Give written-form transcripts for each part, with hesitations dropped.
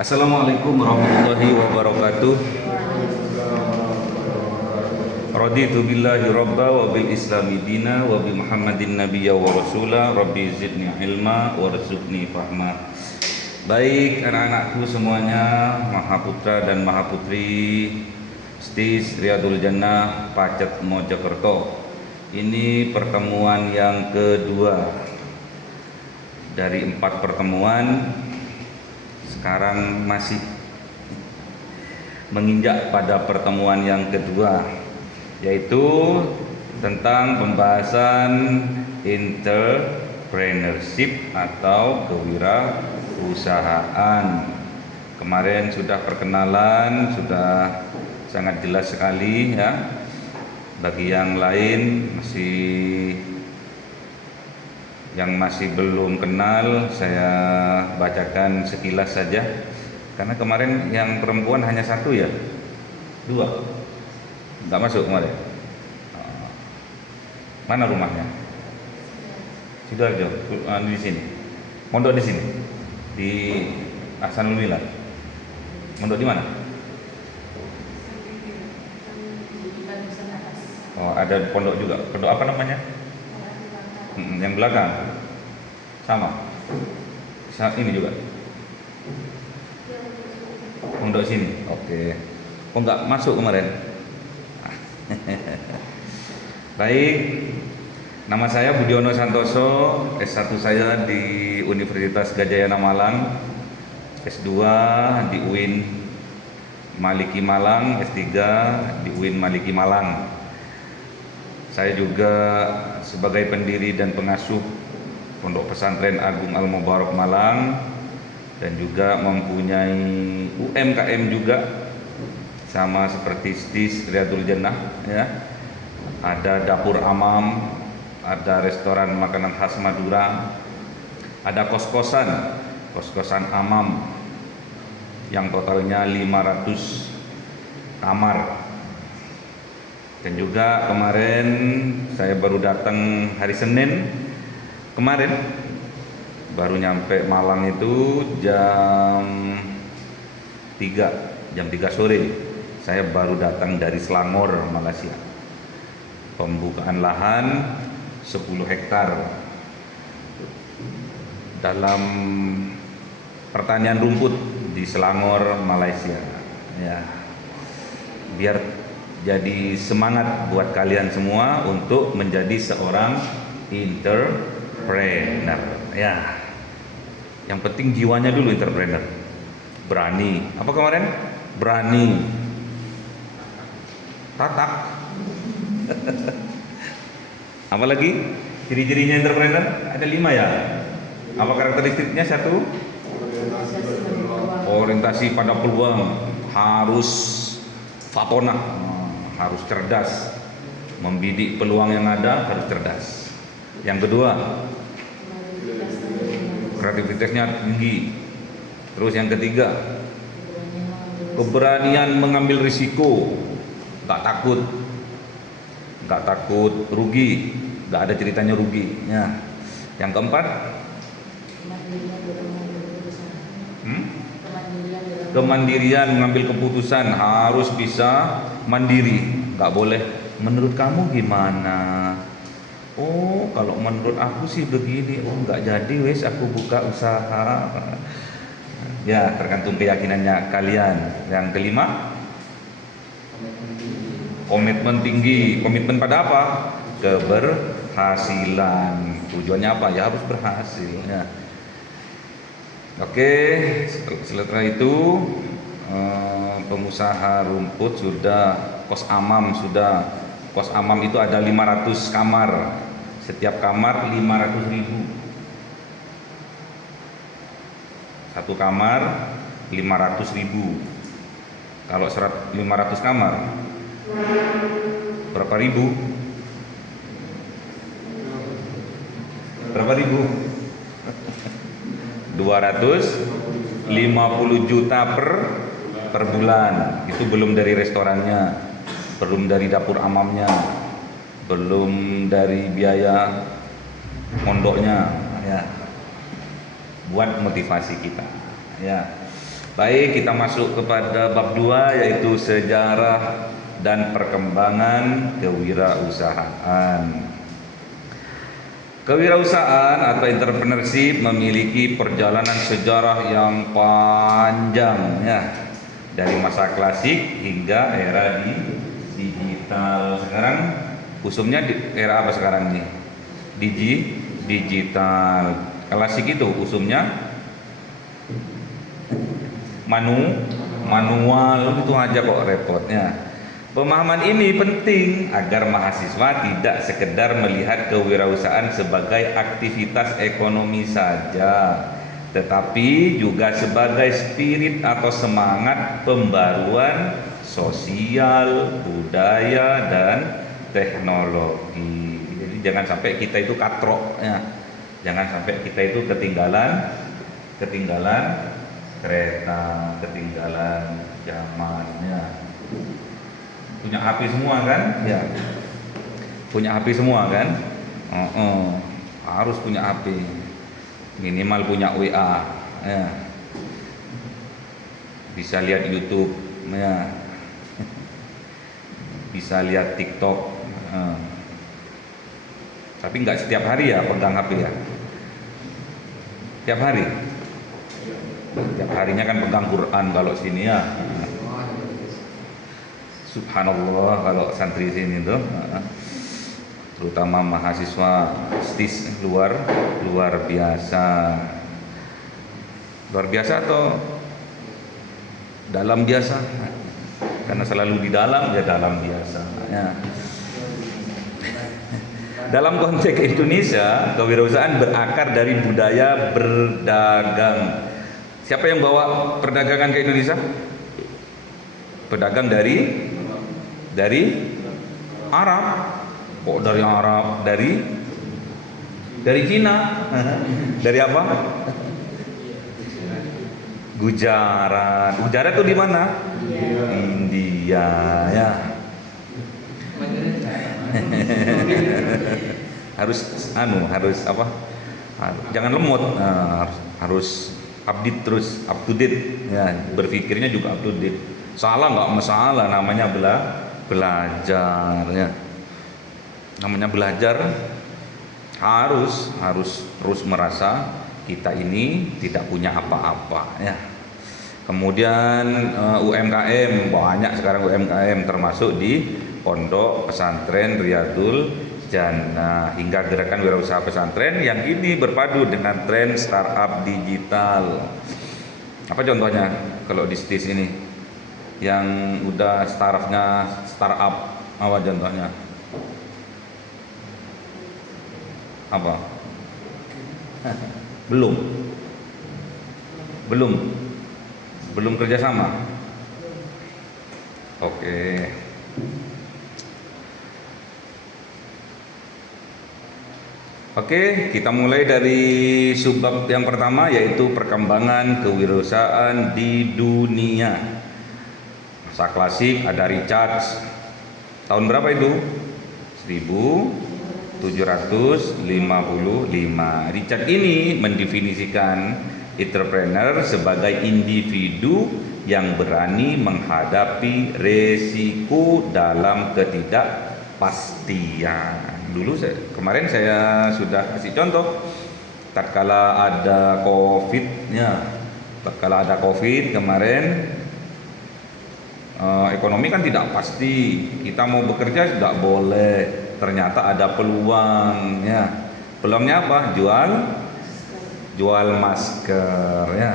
Assalamualaikum warahmatullahi wabarakatuh. Raditu billahi rabba wa bil islami dina wa bi Muhammadin nabiyya wa rasula rabbi zidni ilma warzuqni fahma. Baik anak-anakku semuanya, Mahaputra dan Mahaputri Stis Riyadul Jannah Pacet Mojokerto. Ini pertemuan yang kedua dari 4 pertemuan. Sekarang masih menginjak pada pertemuan yang kedua, yaitu tentang pembahasan entrepreneurship atau kewirausahaan. Kemarin sudah perkenalan, sudah sangat jelas sekali ya. Bagi yang lain yang masih belum kenal, saya bacakan sekilas saja. Karena kemarin yang perempuan hanya 1 ya, 2 nggak masuk kemarin. Mana rumahnya? Sidoarjo, di sini. Mondok di sini, di Ahsanul Milad. Mondok di mana? Oh, ada pondok juga. Pondok apa namanya? Yang belakang sama saat ini juga pondok sini. Oke. Oh enggak masuk kemarin. Baik, nama saya Budiono Santoso, S1 saya di Universitas Gadjayana Malang, S2 di UIN Maliki Malang, S3 di UIN Maliki Malang. Saya juga sebagai pendiri dan pengasuh Pondok Pesantren Agung Al Mubarak Malang, dan juga mempunyai UMKM juga sama seperti Stis Riyadul Jannah ya. Ada dapur amam, ada restoran makanan khas Madura, ada kos-kosan amam yang totalnya 500 kamar. Dan juga kemarin saya baru datang hari Senin kemarin, baru nyampe Malang itu jam 3 sore. Saya baru datang dari Selangor, Malaysia. Pembukaan lahan 10 hektar dalam pertanian rumput di Selangor, Malaysia ya. Biar jadi semangat buat kalian semua untuk menjadi seorang entrepreneur ya. Yang penting jiwanya dulu entrepreneur. Berani. Apa kemarin? Berani. Tatak. Apalagi ciri-cirinya entrepreneur? Ada 5 ya. Apa karakteristiknya? 1, orientasi pada peluang, harus fatonah, harus cerdas, membidik peluang yang ada, harus cerdas. Yang kedua, kreativitasnya tinggi. Terus yang ketiga, keberanian mengambil risiko, nggak takut rugi, nggak ada ceritanya rugi ya. Yang keempat, kemandirian mengambil keputusan, harus bisa mandiri, nggak boleh menurut kamu gimana, oh kalau menurut aku sih begini, oh nggak jadi wes aku buka usaha ya, tergantung keyakinannya kalian. Yang kelima, komitmen tinggi. Komitmen pada apa? Keberhasilan. Tujuannya apa? Ya harus berhasil ya. Oke, setelah itu pengusaha rumput sudah, kos amam sudah. Kos amam itu ada 500 kamar. Setiap kamar 500.000. Satu kamar 500.000. Kalau 500 kamar berapa ribu? Berapa ribu? 250 juta per bulan. Itu belum dari restorannya, belum dari dapur amamnya, belum dari biaya mondoknya ya. Buat motivasi kita ya. Baik, kita masuk kepada bab 2 yaitu sejarah dan perkembangan kewirausahaan. Kewirausahaan atau entrepreneurship memiliki perjalanan sejarah yang panjang ya, dari masa klasik hingga era digital. Sekarang usumnya di era apa sekarang nih? Digital. Klasik itu usumnya manual, itu aja kok repotnya. Pemahaman ini penting agar mahasiswa tidak sekedar melihat kewirausahaan sebagai aktivitas ekonomi saja, tetapi juga sebagai spirit atau semangat pembaruan sosial, budaya, dan teknologi. Jadi jangan sampai kita itu katrok ya. Jangan sampai kita itu ketinggalan kereta, ketinggalan zamannya. Punya HP semua kan? Ya. Punya HP semua kan? Harus punya HP. Minimal punya WA. Ya. Bisa lihat YouTube. Ya. Bisa lihat TikTok. Tapi nggak setiap hari ya pegang HP ya. Setiap hari. Setiap harinya kan pegang Quran kalau sini ya. Subhanallah kalau santri sini tuh, terutama mahasiswa STIS luar biasa. Luar biasa atau dalam biasa? Karena selalu di dalam ya dalam biasa. Ya. Dalam konteks Indonesia, kewirausahaan berakar dari budaya berdagang. Siapa yang bawa perdagangan ke Indonesia? Pedagang dari Arab. Kok dari Arab? Dari Cina. Dari apa? Gujarat. Gujarat itu di mana? India ya. harus apa? Jangan lemot. Harus update terus, up to date ya, berpikirnya juga up to date. Salah nggak masalah, namanya belajar ya. Namanya belajar harus terus merasa kita ini tidak punya apa-apa ya. Kemudian UMKM, banyak sekarang UMKM termasuk di Pondok Pesantren Riyadul Jannah, hingga gerakan wirausaha pesantren yang kini berpadu dengan tren startup digital. Apa contohnya kalau di STIS ini yang udah startup, apa contohnya? Apa? Belum kerjasama. Oke. Oke, kita mulai dari subbab yang pertama yaitu perkembangan kewirausahaan di dunia. Masa klasik ada Richard. Tahun berapa itu? 1755. Richard ini mendefinisikan entrepreneur sebagai individu yang berani menghadapi resiko dalam ketidakpastian. Kemarin saya sudah kasih contoh, tatkala ada COVID kemarin, ekonomi kan tidak pasti, kita mau bekerja tidak boleh, ternyata ada peluang ya. Peluangnya apa? Jual masker ya.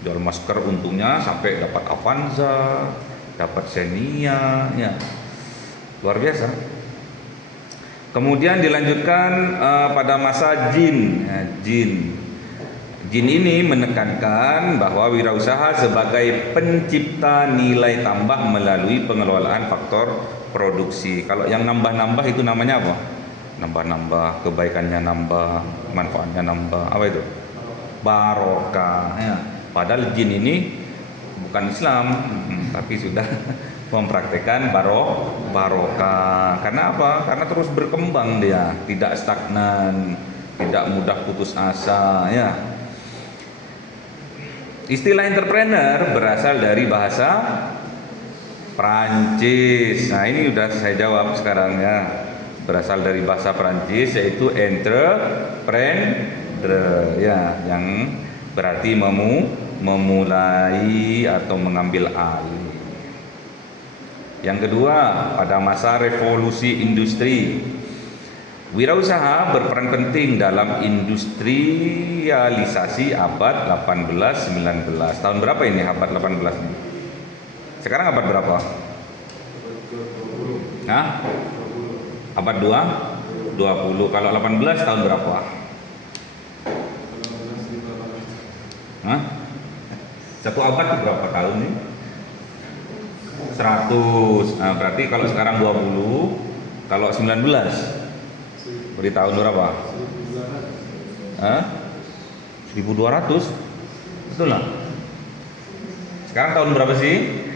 Jual masker untungnya sampai dapat Avanza, dapat Xenia ya. Luar biasa. Kemudian dilanjutkan pada masa Jin. Jin ini menekankan bahwa wirausaha sebagai pencipta nilai tambah melalui pengelolaan faktor produksi. Kalau yang nambah-nambah itu namanya apa? Nambah-nambah, kebaikannya nambah, manfaatnya nambah. Apa itu? Barokah. Ya. Padahal Jin ini bukan Islam, tapi sudah mempraktekkan barokah. Karena apa? Karena terus berkembang dia, tidak stagnan, tidak mudah putus asa ya. Istilah entrepreneur berasal dari bahasa Prancis. Nah, ini udah saya jawab sekarang ya. Berasal dari bahasa Prancis yaitu entreprendre ya, yang berarti memulai atau mengambil alih. Yang kedua, pada masa revolusi industri, wirausaha berperan penting dalam industrialisasi abad 18-19. Tahun berapa ini abad 18 ini? Sekarang abad berapa? Hah? Abad 20. Kalau 18 tahun berapa? Hah? Satu abad itu berapa tahun nih? 100. Nah, berarti kalau sekarang 20, kalau 19 beri tahun berapa? Hah? 1200. Betul lah. Sekarang tahun berapa sih?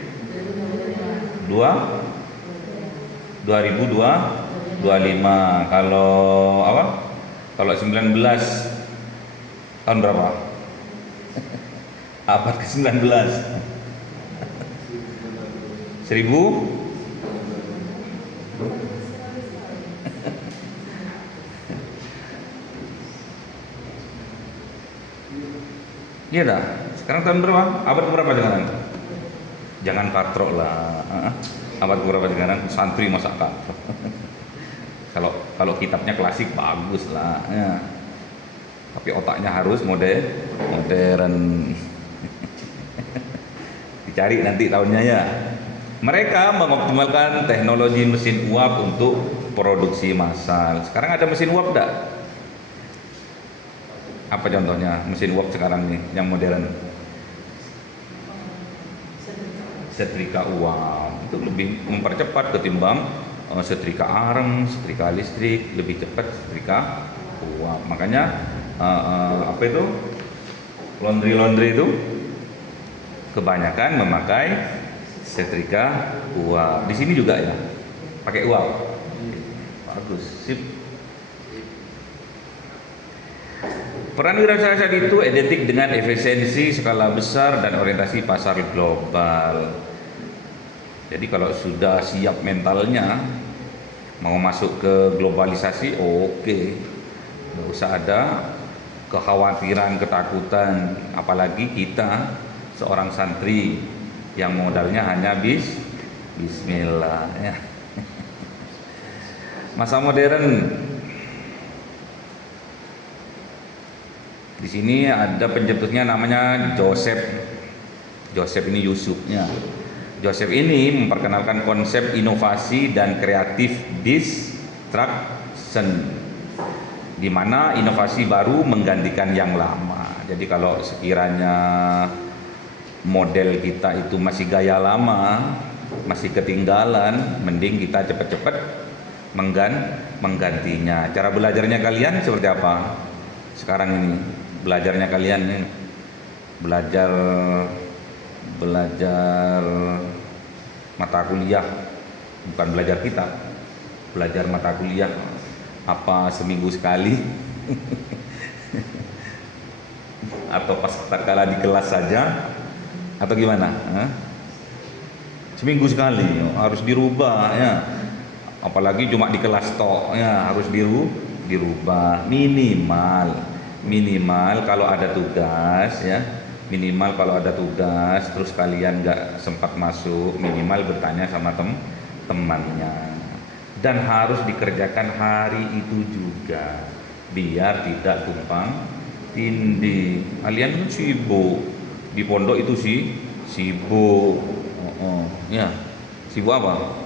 2025. Kalau apa? Kalau 19 tahun berapa? Abad ke-19. 1000. Iya dah. Sekarang tahun berapa? Abad berapa jangan? Jangan katrok lah. Abad berapa sekarang? Santri masa katrok. Kalau kitabnya klasik bagus lah. Ya. Tapi otaknya harus modern. Dicari nanti tahunnya ya. Mereka mengoptimalkan teknologi mesin uap untuk produksi massal. Sekarang ada mesin uap enggak? Apa contohnya mesin uap sekarang nih yang modern? Setrika uap. Itu lebih mempercepat ketimbang setrika areng, setrika listrik, lebih cepat setrika uap. Makanya apa itu? Laundry itu kebanyakan memakai setrika uap. Di sini juga ya, pakai uap. Bagus, sip. Peran wirausaha saat itu identik dengan efisiensi skala besar dan orientasi pasar global. Jadi kalau sudah siap mentalnya mau masuk ke globalisasi, oke. Nggak usah ada kekhawatiran, ketakutan. Apalagi kita seorang santri yang modalnya hanya bismillah ya. Masa modern. Di sini ada pencetusnya namanya Joseph. Joseph ini Yusufnya. Joseph ini memperkenalkan konsep inovasi dan kreatif destruction, di mana inovasi baru menggantikan yang lama. Jadi kalau sekiranya model kita itu masih gaya lama, masih ketinggalan, mending kita cepat-cepat menggantinya. Cara belajarnya kalian seperti apa? Sekarang ini belajarnya kalian ini belajar mata kuliah, bukan belajar kitab, belajar mata kuliah. Apa seminggu sekali atau pas tatkala di kelas saja atau gimana? Seminggu sekali harus dirubah ya, apalagi cuma di kelas tok ya, harus dirubah minimal kalau ada tugas ya, minimal kalau ada tugas terus kalian nggak sempat masuk, minimal bertanya sama temannya, dan harus dikerjakan hari itu juga biar tidak tumpang tindih. Kalian kan sibuk di pondok itu sibuk ya, sibuk apa?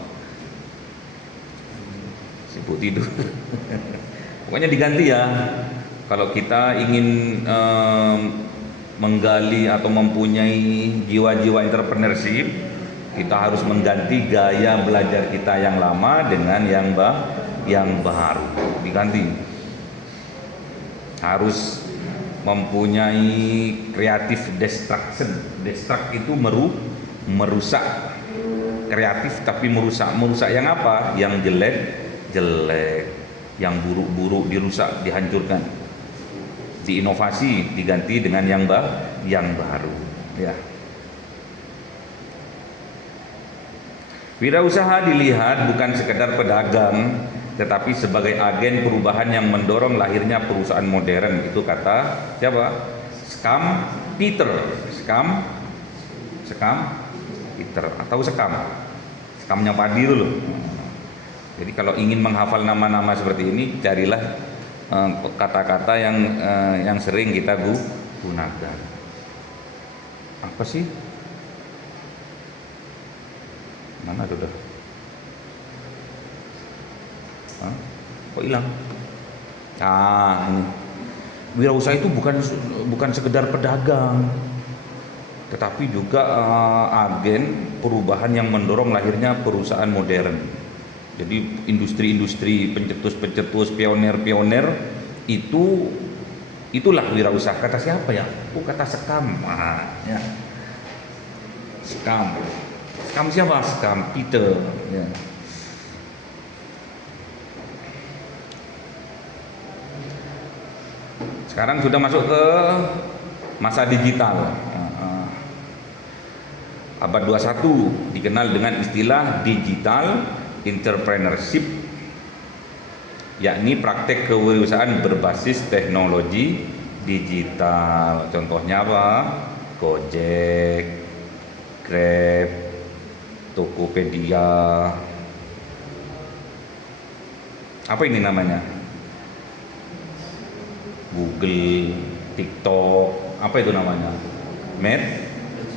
Sibuk tidur. Pokoknya diganti ya. Kalau kita ingin menggali atau mempunyai jiwa-jiwa entrepreneurship, kita harus mengganti gaya belajar kita yang lama dengan yang baru. Diganti. Harus mempunyai creative destruction. Destruct itu merusak. Kreatif tapi merusak. Merusak yang apa? Yang jelek, yang buruk-buruk dirusak, dihancurkan. Diinovasi, diganti dengan yang baru. Ya. Wirausaha dilihat bukan sekedar pedagang, tetapi sebagai agen perubahan yang mendorong lahirnya perusahaan modern. Itu kata siapa? Skam Peter. Skam Peter atau Skamnya padi itu loh. Jadi kalau ingin menghafal nama-nama seperti ini, carilah kata-kata yang sering kita gunakan. Apa sih? Mana tuh dah? Kok hilang? Ini. Wirausaha itu bukan sekedar pedagang, tetapi juga agen perubahan yang mendorong lahirnya perusahaan modern. Jadi industri-industri, pencetus-pencetus, pionir-pionir itulah wirausaha. Kata siapa ya? Kata Skam. Ya. Skam siapa? Skam Peter. Ya. Sekarang sudah masuk ke masa digital. Abad 21 dikenal dengan istilah digital entrepreneurship, yakni praktek kewirausahaan berbasis teknologi digital. Contohnya apa? Gojek, Grab, Tokopedia. Apa ini namanya? Google, TikTok, apa itu namanya?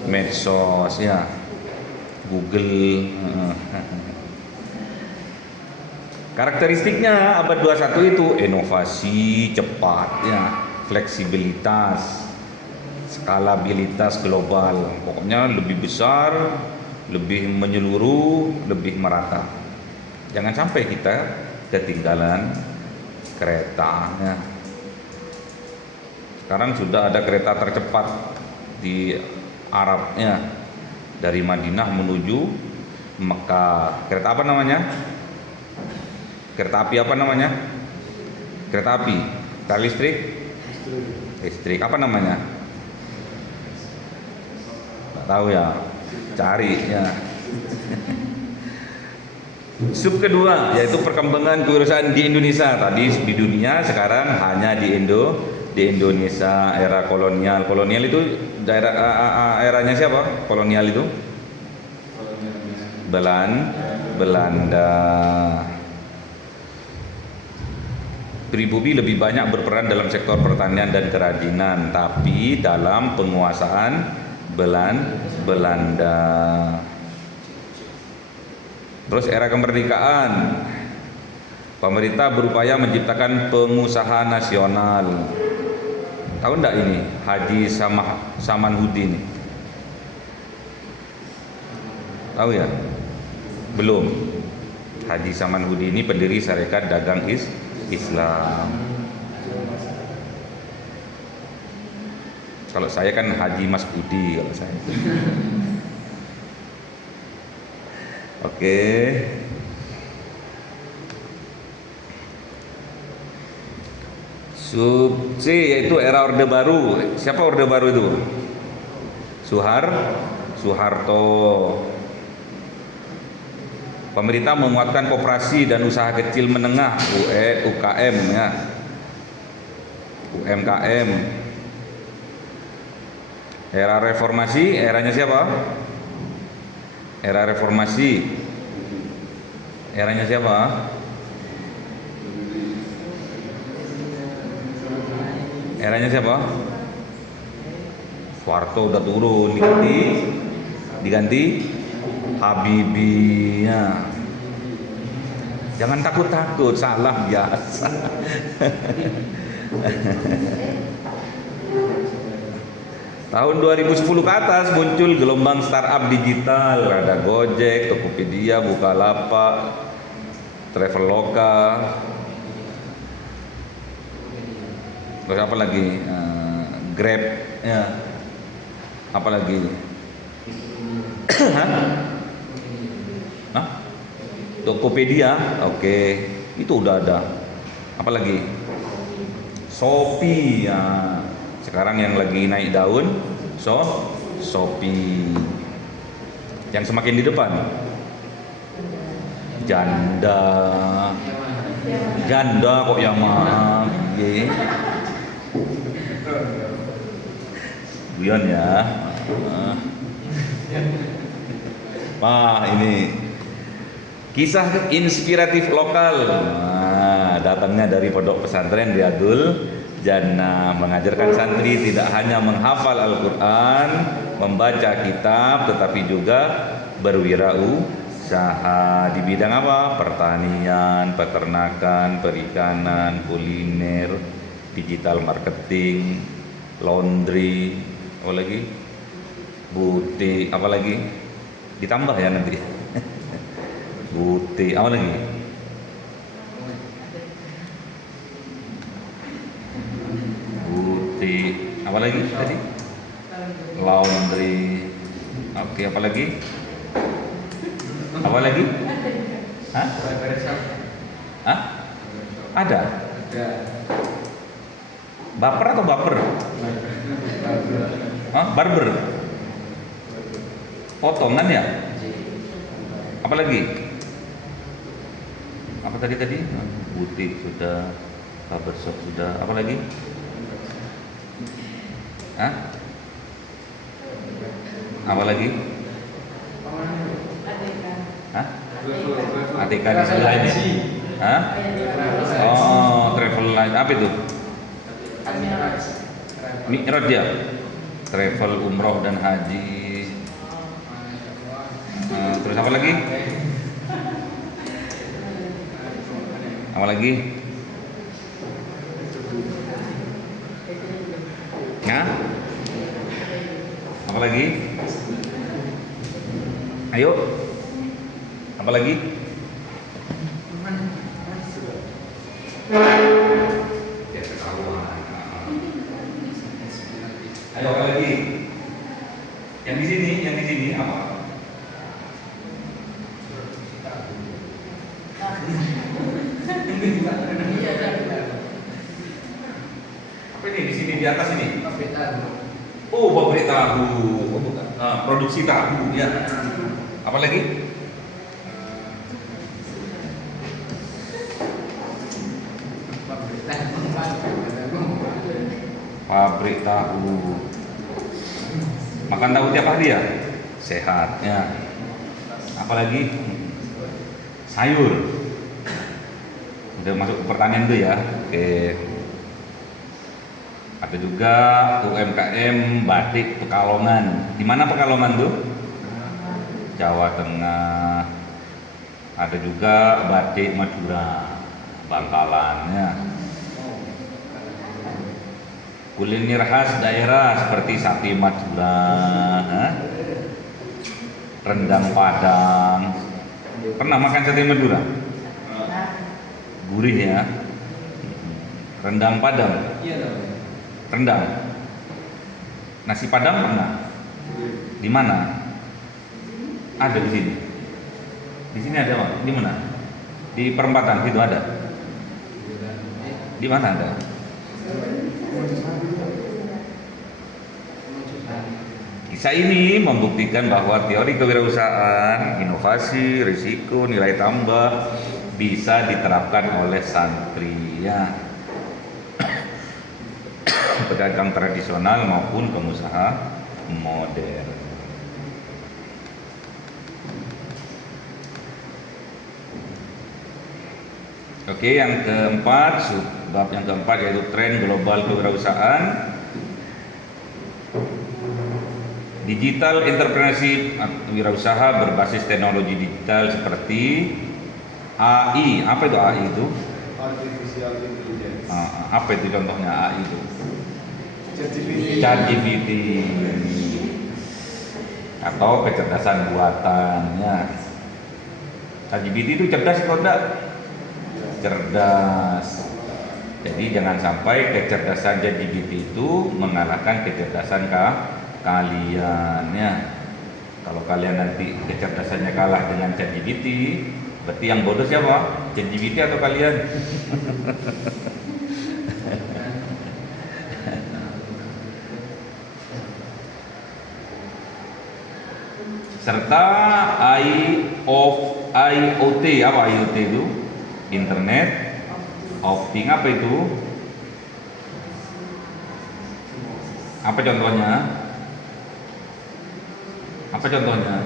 Medsos ya. Google. Karakteristiknya abad 21 itu inovasi cepat ya, fleksibilitas, skalabilitas global. Pokoknya lebih besar, lebih menyeluruh, lebih merata. Jangan sampai kita ketinggalan kereta ya. Sekarang sudah ada kereta tercepat di Arab ya, dari Madinah menuju Mekah. Kereta apa namanya? Kereta api apa namanya? Kereta api. Kereta listrik? Listrik. Apa namanya? Nggak tahu ya. Cari ya. Sub kedua yaitu perkembangan kewirausahaan di Indonesia. Tadi di dunia, sekarang hanya di Indonesia. Era kolonial. Kolonial itu eranya siapa? Kolonial itu? Belanda. Pribumi lebih banyak berperan dalam sektor pertanian dan kerajinan, tapi dalam penguasaan Belanda. Terus era kemerdekaan, pemerintah berupaya menciptakan pengusaha nasional. Tahu enggak ini Haji Samanhudin? Tahu ya? Belum. Haji Samanhudin ini pendiri Sarekat Dagang Islam. Kalau saya kan Haji Mas Budi kalau saya. Oke. Sub C yaitu era Orde Baru. Siapa Orde Baru itu? Soeharto. Pemerintah menguatkan koperasi dan usaha kecil menengah UKM ya. UMKM. Era reformasi, eranya siapa? Era reformasi. Eranya siapa? Eranya siapa? Soeharto udah turun, diganti Habibie ya. Jangan takut-takut, salah biasa. Tahun 2010 ke atas muncul gelombang startup digital. Ada Gojek, Tokopedia, Bukalapak, Traveloka. Terus apa lagi? Grab ya. Apa lagi? Tokopedia, oke, itu udah ada. Apa lagi? Shopee ya. Sekarang yang lagi naik daun, Shopee. Yang semakin di depan janda. Janda kok yang mah. Guyon ya. Wah, ini kisah inspiratif lokal. Nah, datangnya dari pondok pesantren Riyadul Jannah, mengajarkan santri tidak hanya menghafal Al-Quran, membaca kitab, tetapi juga berwirausaha di bidang apa? Pertanian, peternakan, perikanan, kuliner, digital marketing, laundry, apa lagi? Butik, apa lagi? Ditambah ya nanti. Butik, apa lagi? Butik, apa lagi tadi? Laundry. Oke, apa lagi? Apa lagi? Hah? Hah? Ada? Baper atau baper? Hah? Barber? Potongan ya? Apa lagi? Apa tadi? Butik sudah, barbershop sudah. Apa lagi? Hah? Apa lagi? Hah? ATK di sebelah ini. Hah? Oh, travel line. Apa itu? Mi'raj ya? Travel umroh dan haji. Terus apa lagi? Apa lagi? Hah? Apa lagi? Ayo. Apa lagi? Ayo apa lagi? Yang di sini apa? Apa ini di sini di atas ini? Oh, pabrik tahu. Oh, bukan. Produksi tahu ya. Apa lagi? Pabrik tahu. Makan tahu tiap hari ya? Sehat ya. Apalagi? Sayur. Udah masuk ke pertanian tuh ya. Oke. Ada juga UMKM batik Pekalongan. Di mana Pekalongan tuh? Jawa Tengah. Ada juga batik Madura, Bangkalannya. Kuliner khas daerah seperti sate Madura, rendang Padang. Pernah makan sate Madura? Gurih ya. Rendang Padang. Rendang. Nasi Padang pernah? Di mana? Ada di sini. Di sini ada, Pak. Di mana? Di perempatan situ ada. Di mana ada? Kisah ini membuktikan bahwa teori kewirausahaan, inovasi, risiko, nilai tambah bisa diterapkan oleh santri ya. Pedagang tradisional maupun pengusaha modern. Oke, yang keempat, bab yang keempat yaitu tren global kewirausahaan. Digital entrepreneurship, wirausaha berbasis teknologi digital seperti AI. Apa itu AI itu? Artificial Intelligence. Apa itu contohnya AI itu? ChatGPT. ChatGPT atau kecerdasan buatannya. ChatGPT itu cerdas atau enggak? Cerdas. Jadi jangan sampai kecerdasan ChatGPT itu mengalahkan kecerdasan kalian ya. Kalau kalian nanti kecerdasannya kalah dengan ChatGPT, berarti yang bodoh siapa? ChatGPT atau kalian? serta IoT. Apa IoT itu? Internet of Things. Apa itu? Apa contohnya? Apa contohnya?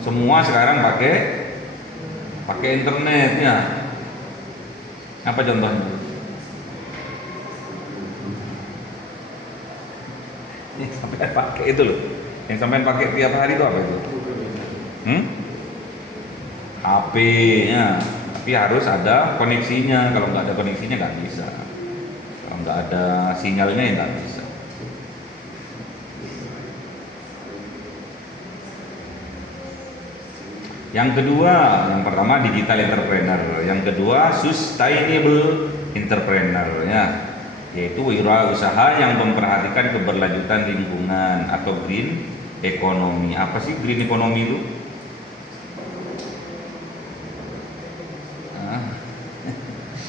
Semua sekarang pakai internet ya. Apa contohnya? Yang sampai pakai itu loh. Yang sampai pakai tiap hari itu apa itu? HP nya. Tapi harus ada koneksinya. Kalau nggak ada koneksinya nggak bisa. Kalau nggak ada sinyalnya ya nggak bisa. Yang kedua, yang pertama digital entrepreneur, yang kedua sustainable entrepreneur ya, yaitu wirausaha yang memperhatikan keberlanjutan lingkungan atau green economy. Apa sih green economy itu?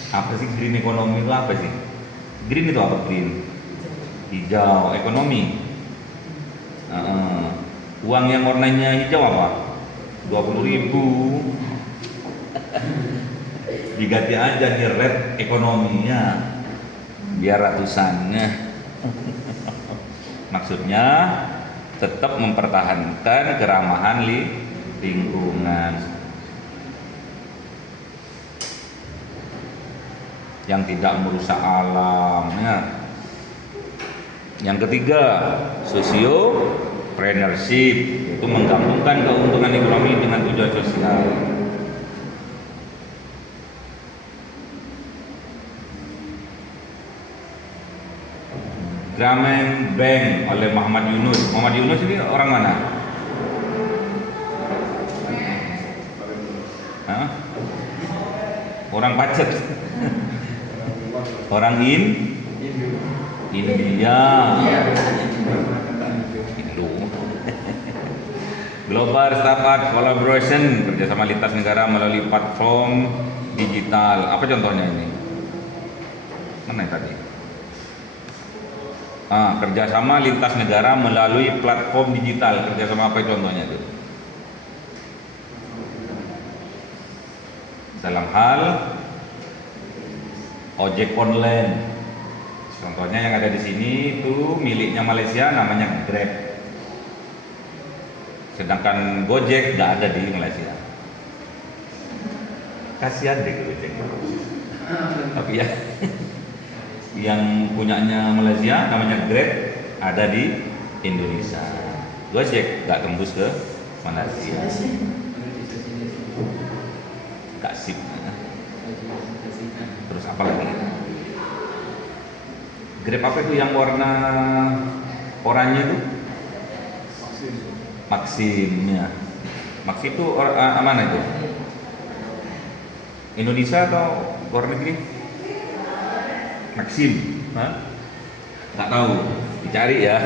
Apa sih green economy itu apa sih? Green itu apa? Green, hijau, ekonomi. Uang yang warnanya hijau apa? 20.000 diganti aja nih red ekonominya biar ratusannya. Maksudnya tetap mempertahankan keramahan lingkungan yang tidak merusak alam ya. Yang ketiga, sosiopreneurship, itu menggabungkan keuntungan ekonomi dengan tujuan sosial. Grameen Bank oleh Muhammad Yunus. Muhammad Yunus ini orang mana? Hah? Orang Pacet. Orang India. Global Startup Collaboration, kerjasama lintas negara melalui platform digital. Apa contohnya ini? Mana yang tadi? Kerjasama lintas negara melalui platform digital. Kerjasama apa contohnya itu? Dalam hal ojek online. Contohnya yang ada di sini itu miliknya Malaysia, namanya Grab. Sedangkan Gojek nggak ada di Malaysia. Kasihan deh Gojek. Tapi ya, yang punyanya Malaysia namanya Grab ada di Indonesia. Gojek nggak tembus ke Malaysia. Nggak sip. Terus apa lagi? Grab apa itu yang warna oranye itu? Maxim ya. Maxim itu mana itu? Indonesia atau luar negeri? Maxim, nggak tahu, dicari ya.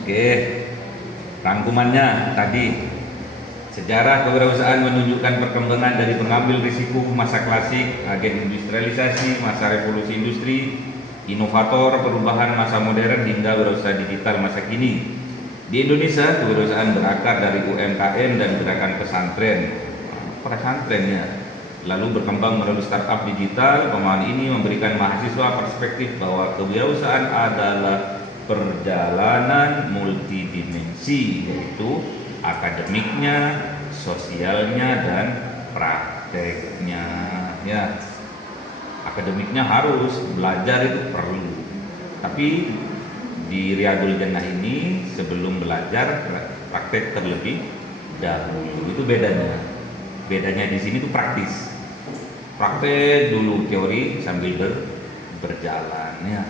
Oke, rangkumannya tadi. Sejarah kewirausahaan menunjukkan perkembangan dari pengambil risiko masa klasik, agen industrialisasi, masa revolusi industri, inovator, perubahan masa modern hingga wirausaha digital masa kini. Di Indonesia, kewirausahaan berakar dari UMKM dan gerakan pesantren ya. Lalu berkembang melalui startup digital. Pemahaman ini memberikan mahasiswa perspektif bahwa kewirausahaan adalah perjalanan multidimensi, yaitu akademiknya, sosialnya, dan prakteknya ya. Akademiknya harus belajar, itu perlu, tapi di Riyadul Jannah ini sebelum belajar praktek terlebih dahulu. Itu bedanya di sini tuh praktis. Praktek dulu, teori sambil berjalan ya.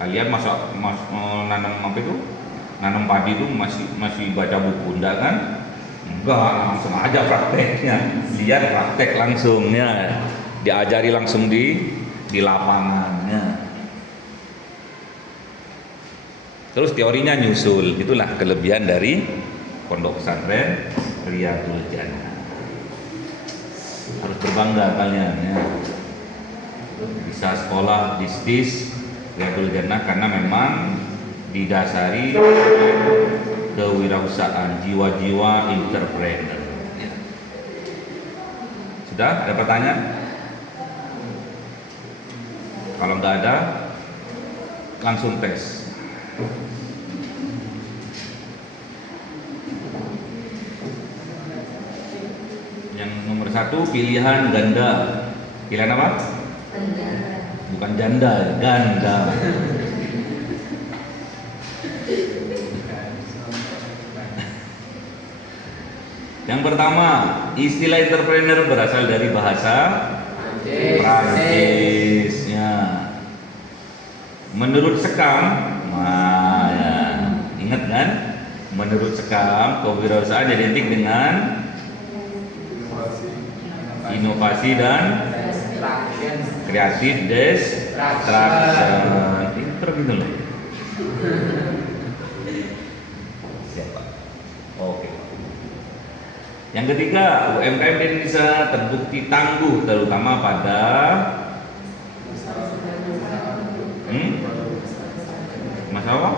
Kalian nanam apa itu? Nanam padi itu masih baca buku enggak kan? Enggak, langsung aja prakteknya. Lihat praktek langsung ya. Diajari langsung di lapangannya. Terus teorinya nyusul. Itulah kelebihan dari pondok pesantren Riyadul Jannah. Harus berbangga kalian ya. Bisa sekolah di Riyadul Jannah karena memang didasari kewirausahaan, jiwa-jiwa entrepreneur. Ya. Sudah ada pertanyaan? Kalau nggak ada, langsung tes. Yang nomor 1 pilihan ganda. Pilihan apa? Bukan janda, ganda. Yang pertama, istilah entrepreneur berasal dari bahasa Prancis. Ya. Menurut Sekam, ya, ingat kan? Menurut Sekam, kewirausahaan identik dengan inovasi dan kreatif destruction. Pinter gitu loh. Siapa? Oke. Yang ketiga, UMKM di Indonesia terbukti tangguh terutama pada masalah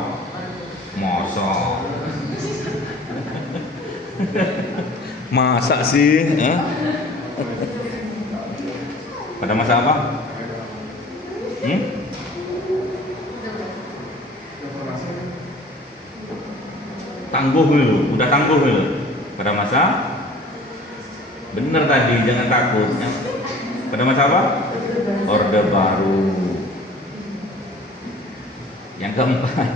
masa sih? Pada masa apa? Tangguh dulu, udah tangguh dulu. Pada masa bener tadi, jangan takut. Pada masa apa? Orde Baru. Yang keempat,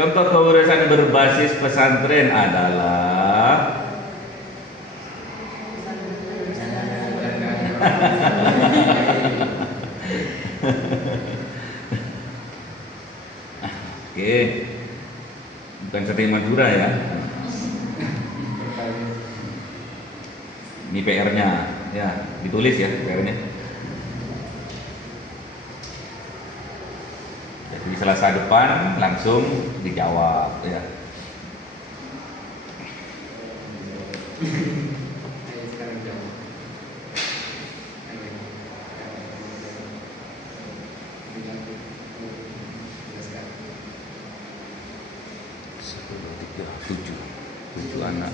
contoh kewirausahaan berbasis pesantren adalah oke, bukan sate Madura ya. Ini PR-nya, ya ditulis ya PR-nya. Jadi Selasa depan langsung dijawab ya. Tujuh anak.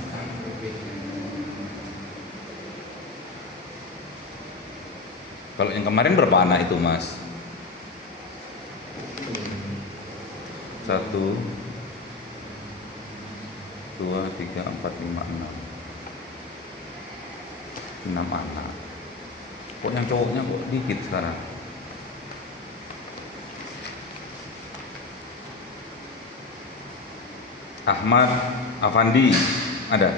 Kalau yang kemarin berapa anak itu, Mas? 1, 2, 3, 4, 5, 6. 6 anak. Kok yang cowoknya kok dikit sekarang? Ahmad Afandi ada?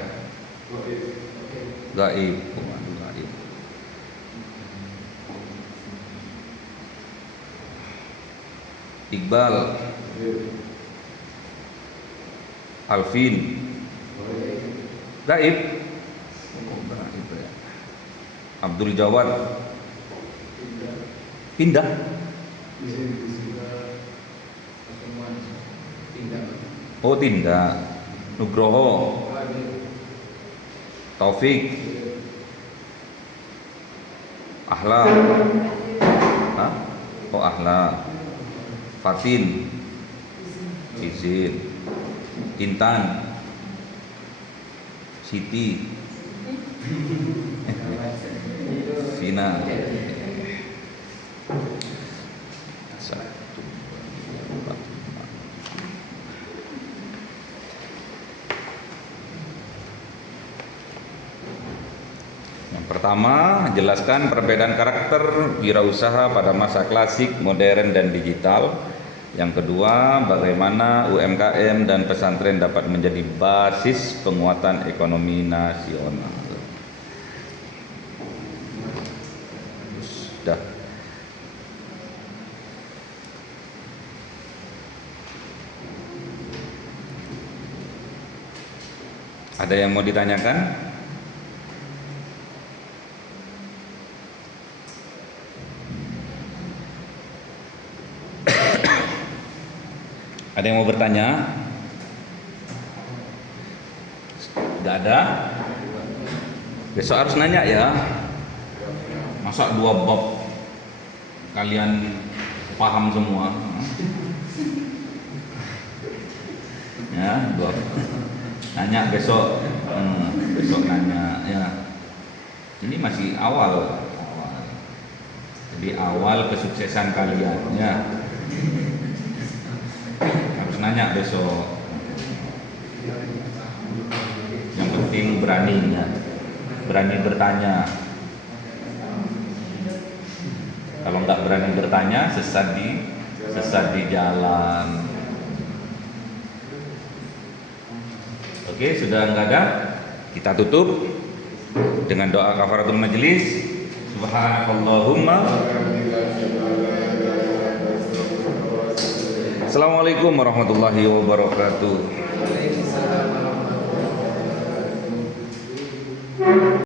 Gaib. Gaib. Iqbal, Alvin, Gaib. Abdul Jawad, pindah. Oh tindak. Nugroho, Taufik, Ahla, oh Ahla, Fatin, Izin, Intan, Siti, Vina. Pertama, jelaskan perbedaan karakter wirausaha pada masa klasik, modern, dan digital. Yang kedua, bagaimana UMKM dan pesantren dapat menjadi basis penguatan ekonomi nasional. Sudah. Ada yang mau ditanyakan? Ada yang mau bertanya? Tidak ada? Besok harus nanya ya. Masa 2 bab kalian paham semua? Ya, nanya besok, besok nanya ya. Ini masih awal. Jadi awal kesuksesan kalian ya. Harus nanya besok. Yang penting berani ya. Berani bertanya. Kalau nggak berani bertanya, sesat di jalan. Oke, sudah nggak ada? Kita tutup dengan doa kafaratul majelis. Subhanakallahumma. Assalamualaikum warahmatullahi wabarakatuh.